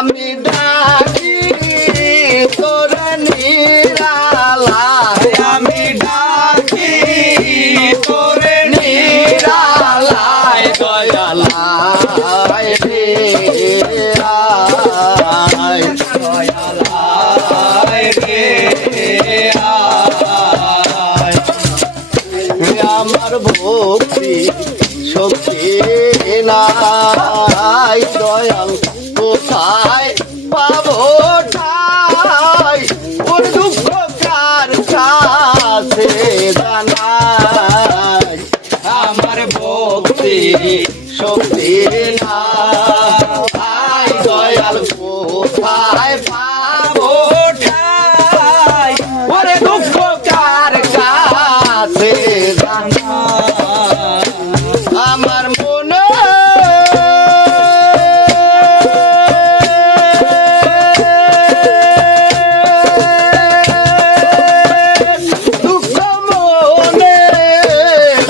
আমি ডাকি তোর নিরালায় আমি ডাকি তোরে নিরালায় দয়ালায় রে আয় দয়ালায় রে আয় আমার ভক্তি শক্তি নাই দয়াল কোথায় পাবো ঠাই ওর দুঃখ কার কাছে জানাই আমার ভক্তি শক্তি নাই দয়াল কোথায় পাবো ঠাই ওর দুঃখ কার কাছে জানাই আমার মনে দুঃখ মনে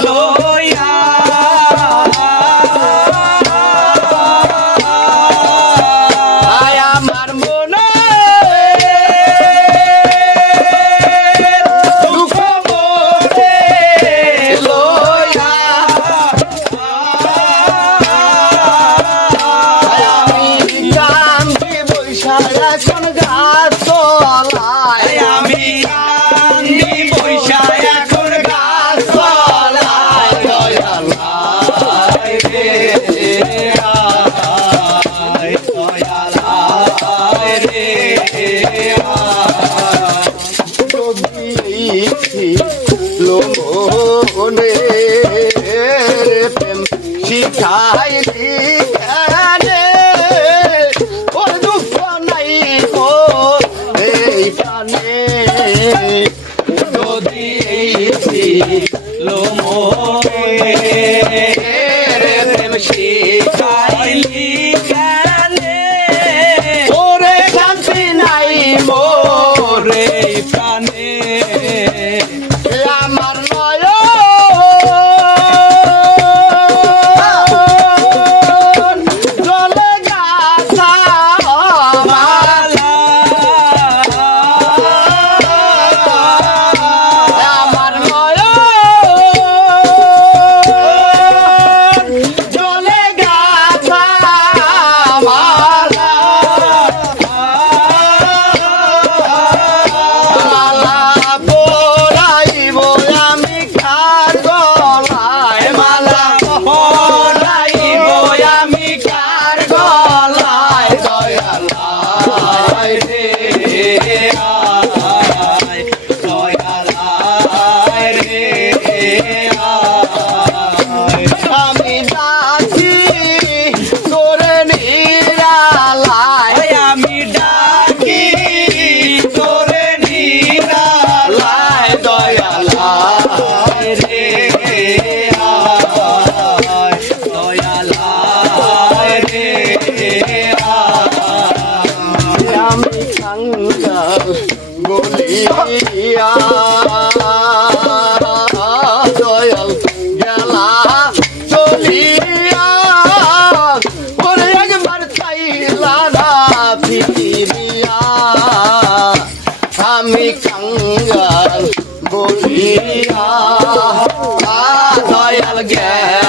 লইয়া আয় আমার মনে দুঃখ মনে লইয়া আমি কান্দি বৈশাখ এখন গাছ তলায় আমি কান্দি বৈশা এখন গাছ তলায় দয়ালায় রে আয় দয়ালায় রে লোমনে প্রেম শিখাইলি জ্ঞানে ওর দুঃখ নাই এই প্রাণে যদি লোমনে প্রেম শিখাইলি কাইলি জ্ঞানে ওরে শান্তি নাই মোর রে প্রাণে আমার নয় জলে গাছা আমার নয় জলে গাছা মালা পরাইব আমি কার গলায় মালা পরাইব আমি কার গলায় দয়ালায় রে আয় দয়ালায় রে আয় আমি ডাকি তোরে নিরালায় আমি ডাকি তোরে লায় দয়ালায় রে আয় দয়ালায় রে আমি কাঙ্গাল বলিয়া দয়াল গেলা চলিয়া ওরে একবার চাইলা না ফিরিয়া আমি কাঙ্গাল বলিয়া দয়াল গেলা